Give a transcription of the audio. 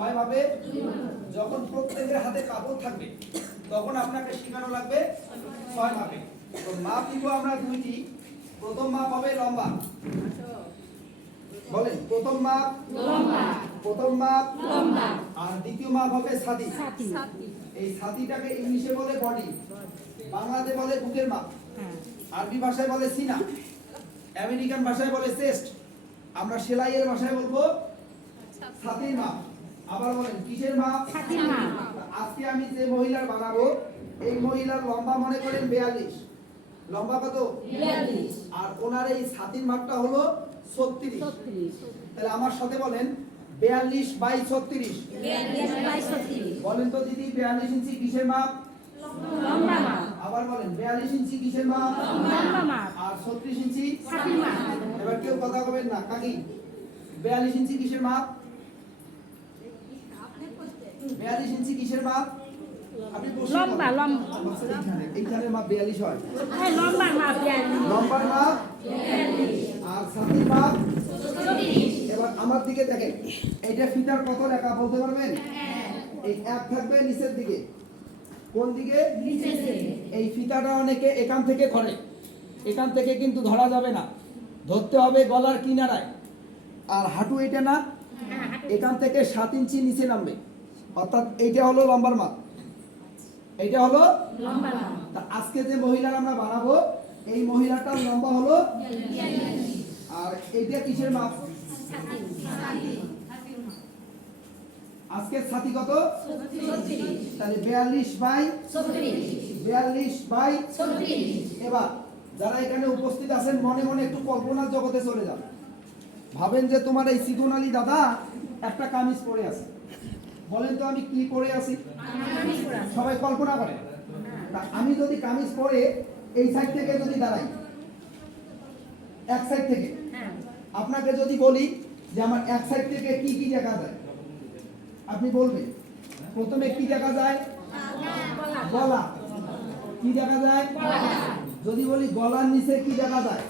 কয় মাপে? যখন প্রত্যেকের হাতে কাপড় থাকবে তখন আপনাকে শেখানো লাগবে 6 মাপে। তো মাপ নিব আমরা দুইটি। প্রথম মাপ হবে লম্বা। বলেন প্রথম মাপ লম্বা, প্রথম মাপ লম্বা, আর দ্বিতীয় মাপ হবে ছাতি। এই ছাতিটাকে ইংলিশে বলে বডি, বাংলাতে বলে বুকের মাপ, আরবি ভাষায় বলে সিনা, আমেরিকান ভাষায় বলে চেস্ট, আমরা সেলাইয়ের ভাষায় বলবো ছাতির মাপ। আবার বলেন কিসের মাপ? ছাতির মাপ। আজকে আমি যে মহিলার বানাবো এই মহিলার লম্বা মনে করেন 42, লম্বা কত? 42, আর ওনার এই ছাতির মাপটা হলো 36। তাহলে আমার সাথে বলেন 42 বাই 36। 42 বাই 36। বলেন তো দিদি 42 ইঞ্চি কিসের মাপ? লম্বা মাপ। আবার বলেন 42 ইঞ্চি কিসের মাপ? লম্বা মাপ। আর 36 ইঞ্চি ছাতির মাপ। এবার কেউ কথা বলবেন না। কাকি 42 ইঞ্চি কিসের মাপ? 42 ইঞ্চি কিসের মাপ? আপনি প্রশ্ন লম্বা, করেন। লম্বা। এইখানে মাপ 42 হয়। হ্যাঁ, লম্বা মাপ 42। লম্বার মাপ 42 আর ছাতির মাপ 36। এবার আমার দিকে দেখেন, এটা ফিতার কত লেখা বলতে পারবেন? এই এক থাকবে নিচের দিকে। কোন দিকে? নিচের দিকে। এই ফিতাটা অনেকে এখান থেকে ধরে, এখান থেকে কিন্তু ধরা যাবে না, ধরতে হবে গলার কিনারায়। আর হাঁটু এটা না, এখান থেকে 7 ইঞ্চি নিচে নামবে, অর্থাৎ এইটা হলো লম্বার মাপ, এইটা হলো লম্বা মাপ। তা আজকে যে মহিলার আমরা বানাবো এই মহিলাটার লম্বা হলো 42। আর এইটা কিসের মাপ? আজকে ছাতি কত? 36। তাহলে 42 বাই 36। 42 বাই 36। এবার যারা এখানে উপস্থিত আছেন মনে মনে একটু কল্পনার জগতে চলে যান। ভাবেন যে তোমার এই সিগুন আলী দাদা একটা কামিজ পরে আছে, বলেন তো আমি কি পরে আছি? সবাই কল্পনা করে। তা আমি যদি কামিজ পরে এই সাইড থেকে যদি দাঁড়াই, এক সাইড থেকে হ্যাঁ। আপনাকে যদি বলি যে আমার এক সাইড থেকে কি কি দেখা যায়, আপনি বলবেন প্রথমে কি দেখা যায়? গলা। কি দেখা যায়? যদি বলি গলার নিচে কি দেখা যায়?